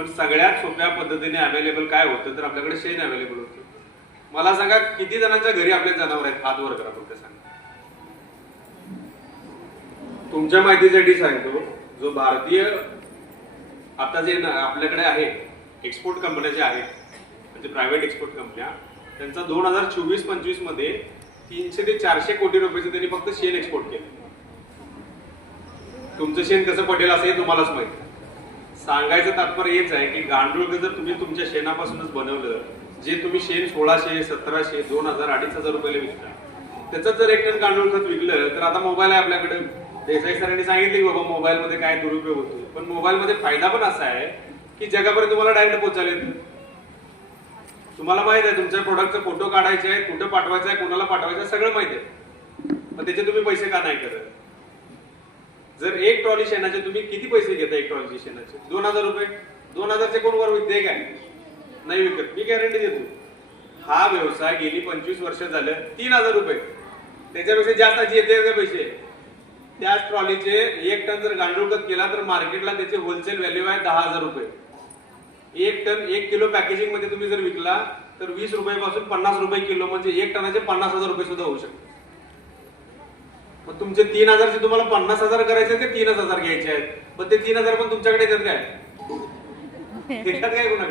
पण सगळ्यात सोप्या पद्धतीने अवेलेबल काय होतं तर आपल्याकडे शेण अवेलेबल होतं. मला सांगा किती जणांच्या घरी आपले जनावर आहेत? हात वर करा फक्त सांगा. तुमच्या माहितीसाठी सांगतो जो भारतीय आता जे ना- आपल्याकडे आहे एक्सपोर्ट कंपन्या ज्या आहेत म्हणजे प्रायव्हेट एक्सपोर्ट कंपन्या त्यांचा दोन हजार चोवीस पंचवीसमध्ये तीनशे ते चारशे कोटी रुपयाचं त्यांनी फक्त शेण एक्सपोर्ट केलं. तुमचं शेण कसं पडेल असं हे तुम्हालाच माहिती सांगायचं तात्पर्य हेच आहे की गांडूळ जर तुम्ही तुमच्या शेणापासूनच बनवलं जे तुम्ही शेण सोळाशे सतराशे दोन हजार अडीच हजार रुपयाला विकता. त्याचं जर एक टन गांडूळ खत विकलं तर आता मोबाईल आहे आपल्याकडे. देसाई सरांनी सांगितले की बाबा मोबाईल मध्ये काय दुरुपयोग होतो पण मोबाईलमध्ये फायदा पण असा आहे की जगापर्यंत तुम्हाला डायरेक्ट पोहोचायला येतं. तुम्हाला माहीत आहे तुमच्या प्रोडक्टचा फोटो काढायचे आहे कुठं पाठवायचं आहे कोणाला पाठवायचं आहे सगळं माहिती आहे. पण त्याचे तुम्ही पैसे का नाही करत? जर एक ट्रॉली शेणाचे तुम्ही किती पैसे घेता एक ट्रॉलीचे शेणाचे? दोन हजार रुपये? दोन हजारचे कोण वर विकते? काय नाही विकत. मी गॅरंटी देतो. हा व्यवसाय गेली पंचवीस वर्ष झालं तीन हजार रुपये. त्याच्यापेक्षा जास्त येते का पैसे? त्याच ट्रॉलीचे एक टन जर गांडूळ खत केला तर मार्केटला त्याचे होलसेल व्हॅल्यू आहे दहा हजार रुपये. एक टन एक किलो पॅकेजिंगमध्ये तुम्ही जर विकला तर वीस रुपयापासून पन्नास रुपये किलो म्हणजे एक टनाचे पन्नास हजार रुपये सुद्धा होऊ शकतात. मग तुमचे तीन हजारचे तुम्हाला पन्नास हजार करायचे ते तीनच हजार घ्यायचे आहेत? पण ते तीन हजार पण तुमच्याकडे येतात काय? येतात काय कोणाकडे?